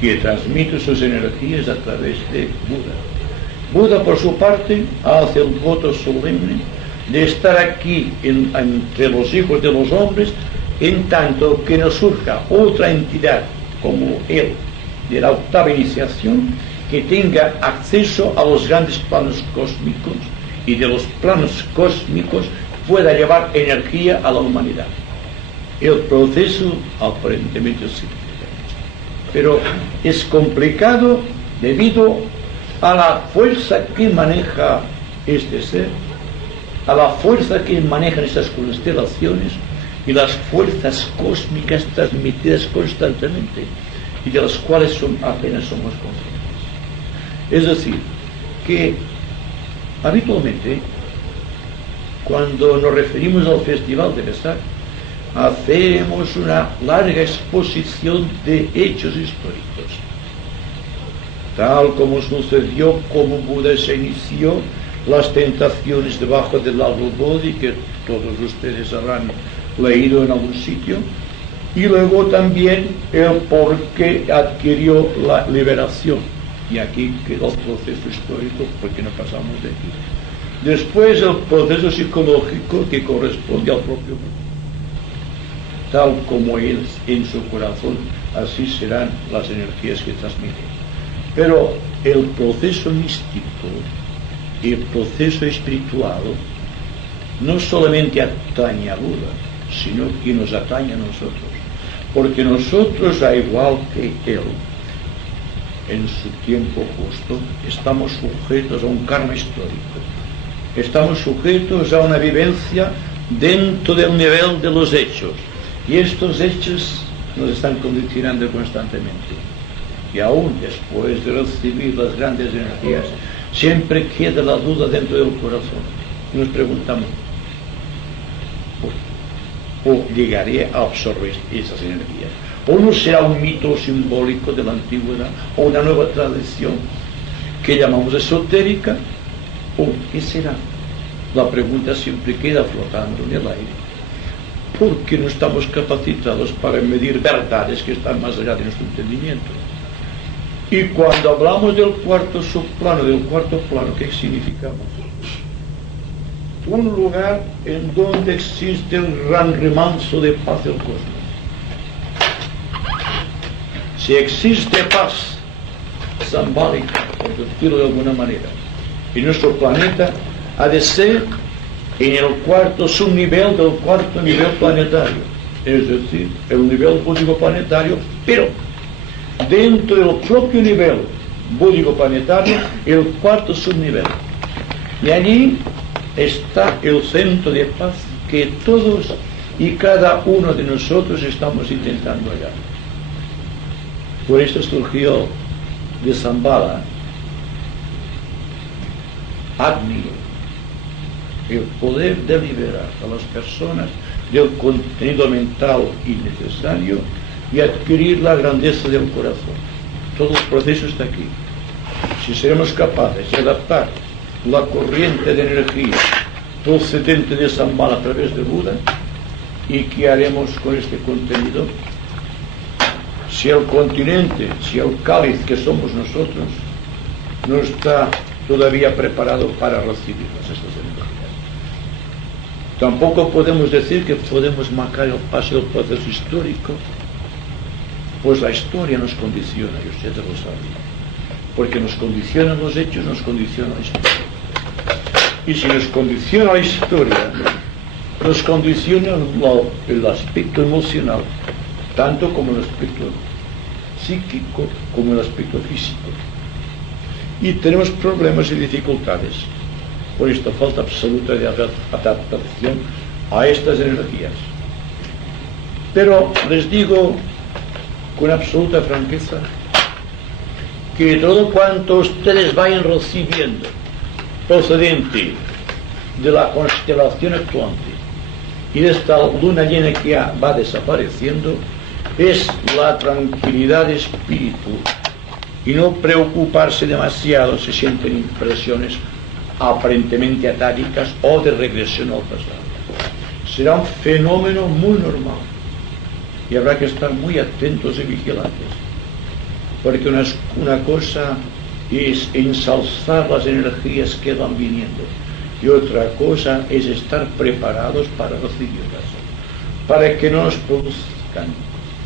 que transmite sus energías a través de Buda. Buda, por su parte, hace el voto solemne de estar aquí entre los hijos de los hombres, en tanto que nos surja otra entidad como él, de la octava iniciación, que tenga acceso a los grandes planos cósmicos y de los planos cósmicos pueda llevar energía a la humanidad. El proceso aparentemente es simple, pero es complicado debido a la fuerza que maneja este ser, a la fuerza que manejan estas constelaciones y las fuerzas cósmicas transmitidas constantemente y de las cuales apenas somos conscientes. Es decir, que habitualmente cuando nos referimos al Festival de Vesak hacemos una larga exposición de hechos históricos, tal como sucedió, como Buda se inició, las tentaciones debajo del árbol Bodhi, que todos ustedes habrán leído en algún sitio, y luego también el por qué adquirió la liberación. Y aquí quedó el proceso histórico, porque no pasamos de aquí. Después el proceso psicológico que corresponde al propio mundo. Tal como él en su corazón, así serán las energías que transmite. Pero el proceso místico, el proceso espiritual, no solamente atañe a Buda, sino que nos atañe a nosotros. Porque nosotros, al igual que él, en su tiempo justo, estamos sujetos a un karma histórico. Estamos sujetos a una vivencia dentro del nivel de los hechos. Y estos hechos nos están condicionando constantemente. Y aún después de recibir las grandes energías, siempre queda la duda dentro del corazón. Y nos preguntamos, ¿o llegaré a absorber esas energías? ¿O no será un mito simbólico de la antigüedad? ¿O una nueva tradición que llamamos esotérica? ¿O qué será? La pregunta siempre queda flotando en el aire, porque no estamos capacitados para medir verdades que están más allá de nuestro entendimiento. Y cuando hablamos del cuarto subplano, del cuarto plano, ¿qué significamos? Un lugar en donde existe el gran remanso de paz del cosmos. Si existe paz zambálica, por decirlo de alguna manera, en nuestro planeta, ha de ser en el cuarto subnivel del cuarto nivel planetario, es decir, el nivel búdico planetario, pero dentro del propio nivel búdico planetario, el cuarto subnivel. Y allí está el centro de paz que todos y cada uno de nosotros estamos intentando hallar. Por eso surgió de Shambhala Agni, el poder de liberar a las personas del contenido mental innecesario y adquirir la grandeza del corazón. Todo el proceso está aquí. Si seremos capaces de adaptar la corriente de energía procedente de Shambhala a través de Buda, ¿y qué haremos con este contenido? Si el continente, si el cáliz que somos nosotros no está todavía preparado para recibirnos estas energías, tampoco podemos decir que podemos marcar el paso del proceso histórico, pues la historia nos condiciona, y ustedes lo saben, porque nos condicionan los hechos, nos condiciona la historia. Y si nos condiciona la historia, nos condiciona el aspecto emocional, tanto como el aspecto psíquico como el aspecto físico. Y tenemos problemas y dificultades por esta falta absoluta de adaptación a estas energías. Pero les digo con absoluta franqueza que todo cuanto ustedes vayan recibiendo procedente de la constelación actuante y de esta luna llena que ya va desapareciendo, es la tranquilidad de espíritu y no preocuparse demasiado si sienten impresiones aparentemente atávicas o de regresión al pasado. Será un fenómeno muy normal y habrá que estar muy atentos y vigilantes, porque una cosa es ensalzar las energías que van viniendo y otra cosa es estar preparados para recibirlas, para que no nos produzcan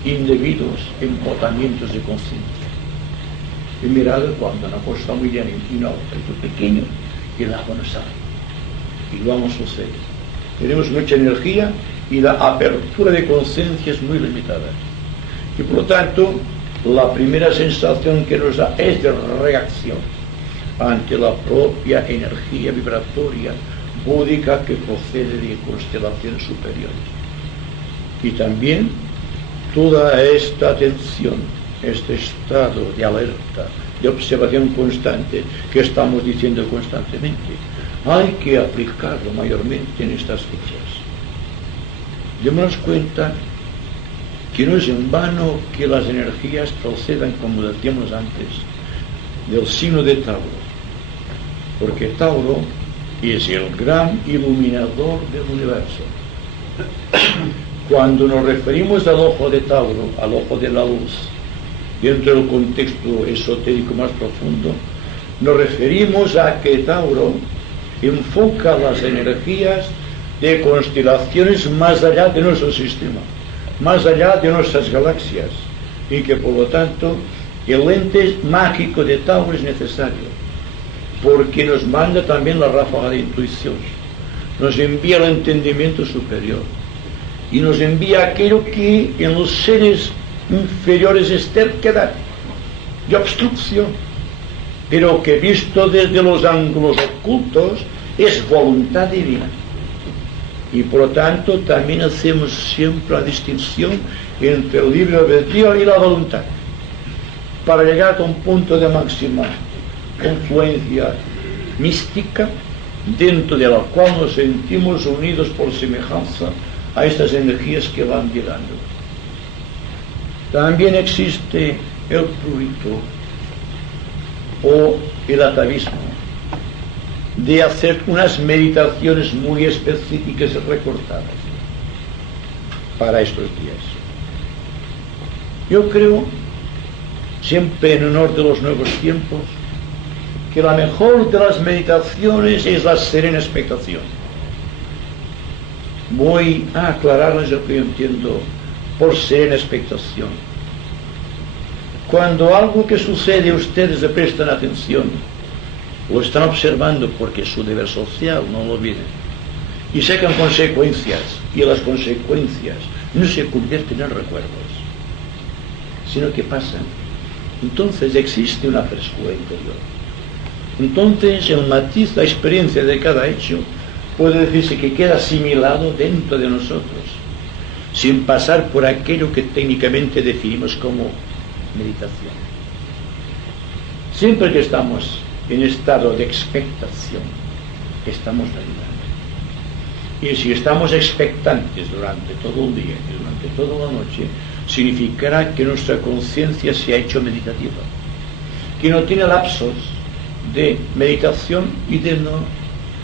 indebidos embotamientos de conciencia. Y mirad cuando una cosa está muy llena y un objeto pequeño y el agua no sale, y lo vamos a suceder. Tenemos mucha energía y la apertura de conciencia es muy limitada, y por lo tanto la primera sensación que nos da es de reacción ante la propia energía vibratoria búdica que procede de constelaciones superiores. Y también toda esta atención, este estado de alerta, de observación constante que estamos diciendo constantemente, hay que aplicarlo mayormente en estas fechas. Démonos cuenta que no es en vano que las energías procedan, como decíamos antes, del signo de Tauro, porque Tauro es el gran iluminador del universo. Cuando nos referimos al ojo de Tauro, al ojo de la luz, dentro del contexto esotérico más profundo, nos referimos a que Tauro enfoca las energías de constelaciones más allá de nuestro sistema, más allá de nuestras galaxias, y que por lo tanto el lente mágico de Tauro es necesario, porque nos manda también la ráfaga de intuición, nos envía el entendimiento superior y nos envía aquello que en los seres inferiores es terquedad y obstrucción, pero que visto desde los ángulos ocultos es voluntad divina. Y por lo tanto también hacemos siempre la distinción entre el libre albedrío y la voluntad, para llegar a un punto de máxima confluencia mística, dentro de la cual nos sentimos unidos por semejanza a estas energías que van llegando. También existe el prurito o el atavismo de hacer unas meditaciones muy específicas y recortadas para estos días. Yo creo siempre en honor de los nuevos tiempos, que la mejor de las meditaciones es la serena expectación. Voy a aclararles lo que yo entiendo por serena expectación. Cuando algo que sucede ustedes le prestan atención, lo están observando porque es su deber social, no lo olviden, y sacan consecuencias, y las consecuencias no se convierten en recuerdos, sino que pasan. Entonces existe una frescura interior. Entonces el matiz, la experiencia de cada hecho puede decirse que queda asimilado dentro de nosotros, sin pasar por aquello que técnicamente definimos como meditación. Siempre que estamos en estado de expectación, estamos meditando. Y si estamos expectantes durante todo el día y durante toda la noche, significará que nuestra conciencia se ha hecho meditativa, que no tiene lapsos de meditación y de no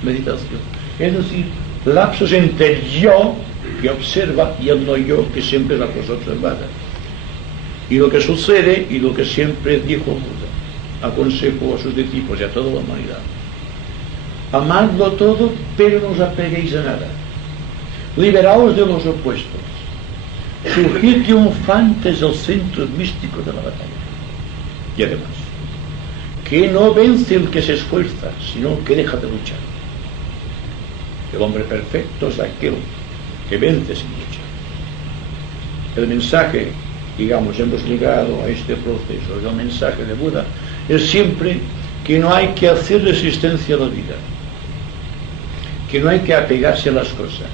meditación. Es decir, lapsos entre el yo que observa y el no yo que siempre es la cosa observada. Y lo que sucede y lo que siempre dijo Buda, aconsejó a sus discípulos y a toda la humanidad: amadlo todo, pero no os apeguéis a nada. Liberaos de los opuestos. Surgid triunfantes del centro místico de la batalla. Y además, que no vence el que se esfuerza, sino el que deja de luchar. El hombre perfecto es aquel que vence sin luchar. El mensaje, digamos, hemos llegado a este proceso, el mensaje de Buda es siempre que no hay que hacer resistencia a la vida, que no hay que apegarse a las cosas,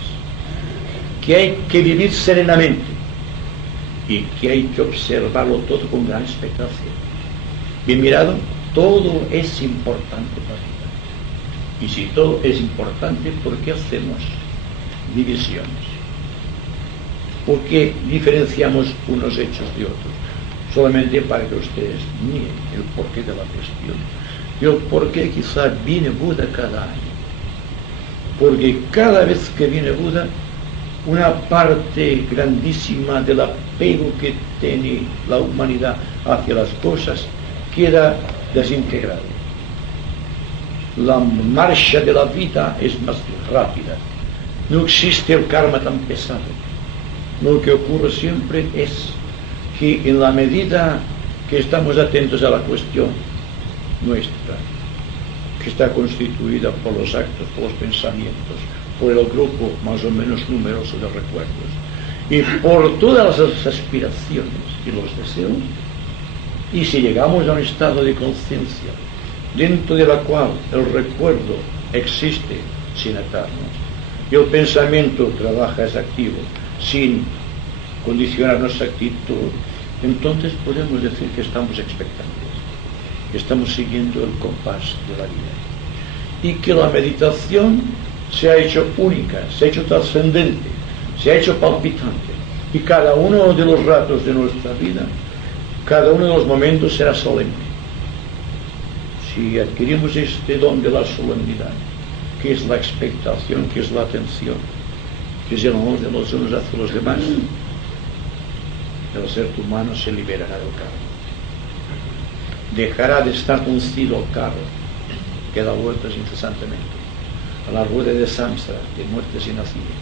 que hay que vivir serenamente y que hay que observarlo todo con gran expectación. Bien mirado, todo es importante para la vida. Y si todo es importante, ¿por qué hacemos divisiones? ¿Por qué diferenciamos unos hechos de otros? Solamente para que ustedes miren el porqué de la cuestión. Y el porqué quizá viene Buda cada año. Porque cada vez que viene Buda, una parte grandísima del apego que tiene la humanidad hacia las cosas queda desintegrada. La marcha de la vida es más rápida. No existe el karma tan pesado. Lo que ocurre siempre es que en la medida que estamos atentos a la cuestión nuestra, que está constituida por los actos, por los pensamientos, por el grupo más o menos numeroso de recuerdos y por todas las aspiraciones y los deseos, y si llegamos a un estado de conciencia dentro de la cual el recuerdo existe sin atarnos y el pensamiento trabaja, es activo, sin condicionar nuestra actitud, entonces podemos decir que estamos expectantes, que estamos siguiendo el compás de la vida y que la meditación se ha hecho única, se ha hecho trascendente, se ha hecho palpitante, y cada uno de los ratos de nuestra vida, cada uno de los momentos será solemne. Si adquirimos este don de la solemnidad, que es la expectación, que es la atención, que es el amor de los unos hacia los demás, el ser humano se liberará del karma. Dejará de estar uncido al carro que da vueltas incesantemente a la rueda de samsara, de muertes y nacimientos.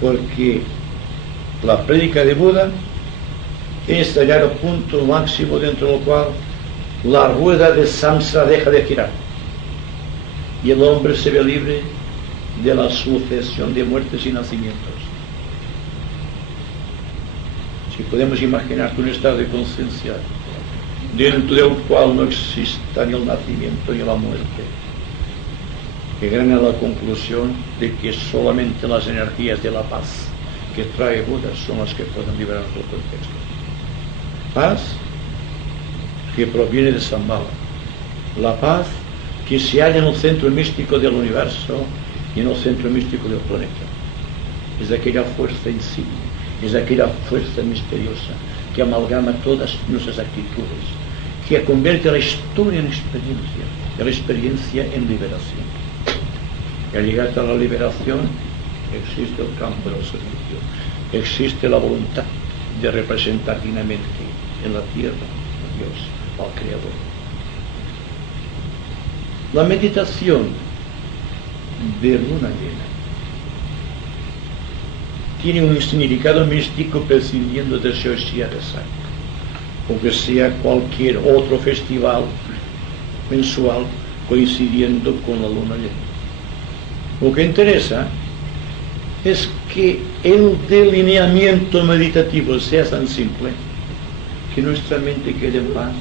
Porque la prédica de Buda es hallar el punto máximo dentro del cual la rueda de samsara deja de girar y el hombre se ve libre de la sucesión de muertes y nacimientos. Si podemos imaginar un estado de conciencia dentro del cual no exista ni el nacimiento ni la muerte, llegarán a la conclusión de que solamente las energías de la paz que trae Buda son las que pueden liberarnos del contexto. Paz que proviene de Shambhala, la paz que se halla en el centro místico del universo y en el centro místico del planeta. Es aquella fuerza insigne, es aquella fuerza misteriosa que amalgama todas nuestras actitudes, que convierte la historia en experiencia, y la experiencia en liberación. Y al llegar a la liberación existe el campo del servicio, existe la voluntad de representar dignamente en la tierra a Dios, al Creador. La meditación de luna llena tiene un significado místico prescindiendo de Shioshia de Sak, o que sea cualquier otro festival mensual coincidiendo con la luna llena. Lo que interesa es que el delineamiento meditativo sea tan simple que nuestra mente quede en paz.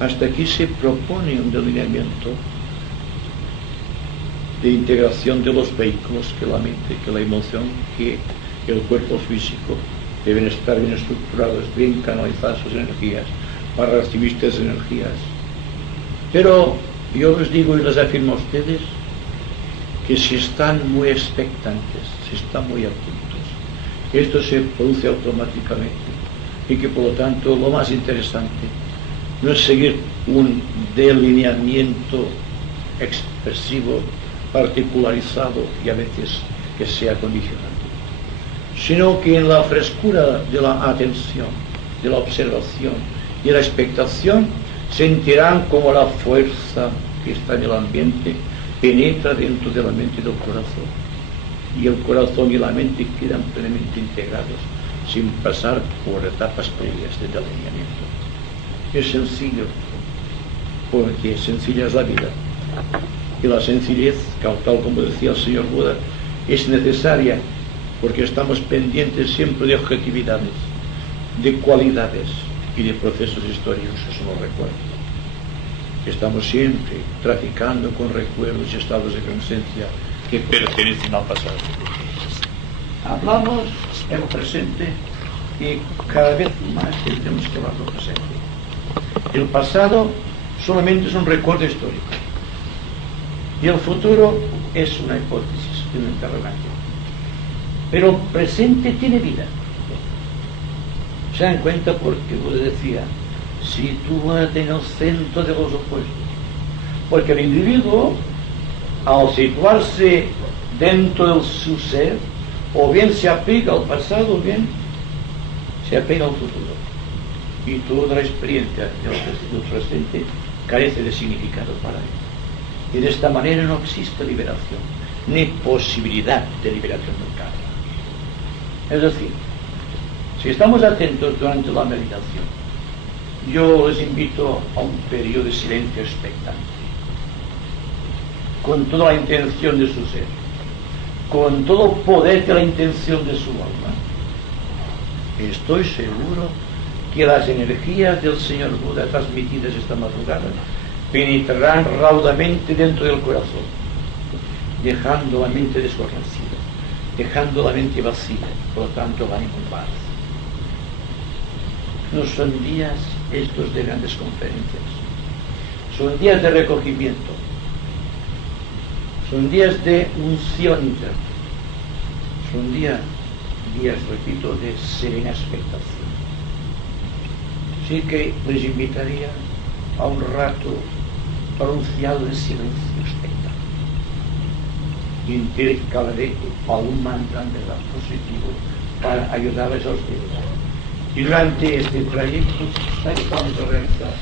Hasta aquí se propone un delineamiento de integración de los vehículos que la mente, que la emoción, que el cuerpo físico deben estar bien estructurados, bien canalizadas sus energías para recibir estas energías. Pero yo les digo y les afirmo a ustedes que si están muy expectantes, si están muy atentos, esto se produce automáticamente y que por lo tanto lo más interesante no es seguir un delineamiento expresivo, particularizado y a veces que sea condicionante, sino que en la frescura de la atención, de la observación y de la expectación sentirán como la fuerza que está en el ambiente penetra dentro de la mente y del corazón, y el corazón y la mente quedan plenamente integrados sin pasar por etapas previas de delineamiento. Es sencillo, porque sencilla es la vida, y la sencillez, tal como decía el señor Buda, es necesaria porque estamos pendientes siempre de objetividades, de cualidades y de procesos históricos que son los recuerdos. Estamos siempre traficando con recuerdos y estados de conciencia que pertenecen al pasado. Hablamos en el presente y cada vez más tenemos que hablar del presente. El pasado solamente es un recuerdo histórico y el futuro es una hipótesis, un interrogante. Pero el presente tiene vida. Se dan cuenta porque Buda decía: sitúate en el centro de los opuestos, porque el individuo, al situarse dentro de su ser, o bien se apega al pasado o bien se apega al futuro, y toda la experiencia del presente carece de significado para él, y de esta manera no existe liberación ni posibilidad de liberación del karma. Es decir, si estamos atentos durante la meditación, yo les invito a un periodo de silencio expectante, con toda la intención de su ser, con todo el poder de la intención de su alma. Estoy seguro que las energías del señor Buda transmitidas esta madrugada penetrarán raudamente dentro del corazón, dejando la mente descorrecida, dejando la mente vacía, por lo tanto el ánimo en paz. No son días estos de grandes conferencias, son días de recogimiento, son días de unción interna, son días, repito, de serena expectación. Así que les invitaría a un rato pronunciado de silencio expectante. Intercalaré algún mantra de verdad positivo para ayudarles a ustedes. Y durante este trayecto vamos a realizar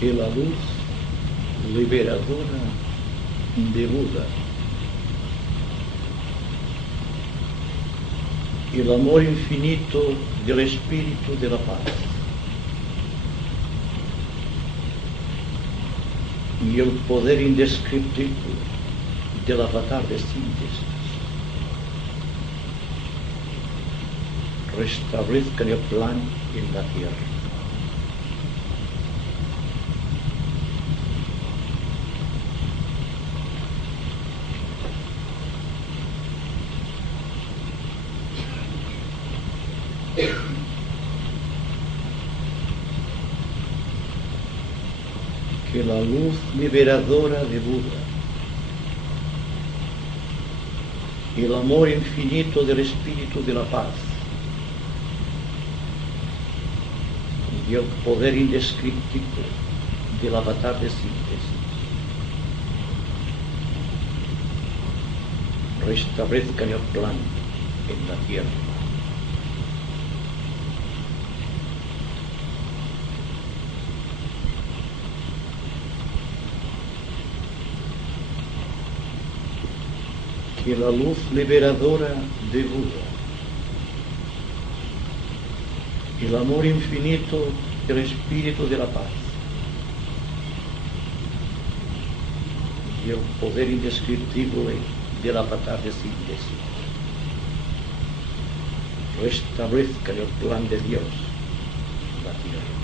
que la luz liberadora de Buda y el amor infinito del espíritu de la paz y el poder indescriptible del avatar de síntesis restablezcan el plan en la tierra. Que la luz liberadora de Buda y el amor infinito del espíritu de la paz y el poder indescriptible del avatar de síntesis restablezcan el plan en la tierra. Que la luz liberadora de Buda y el amor infinito del espíritu de la paz y el poder indescriptible del avatar de síntesis restablezcan el plan de Dios en la tierra.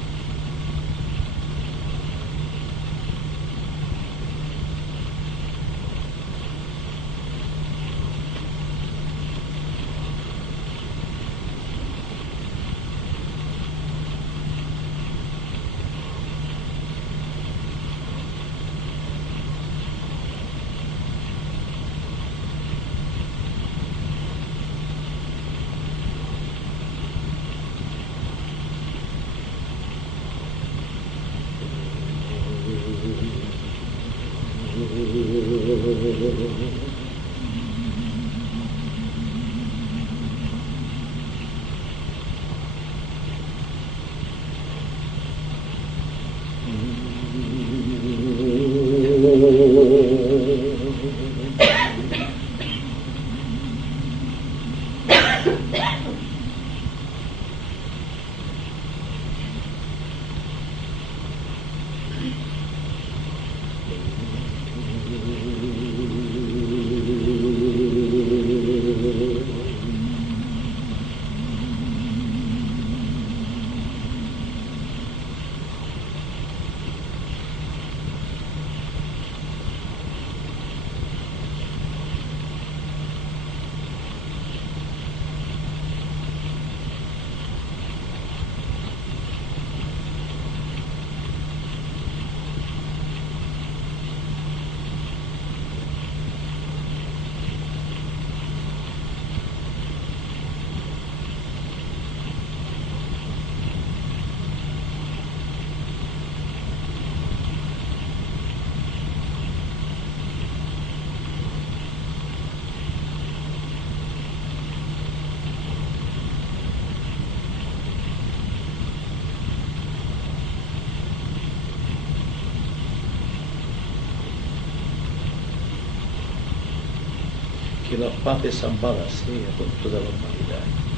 Que la paz es ambada sea con toda la humanidad.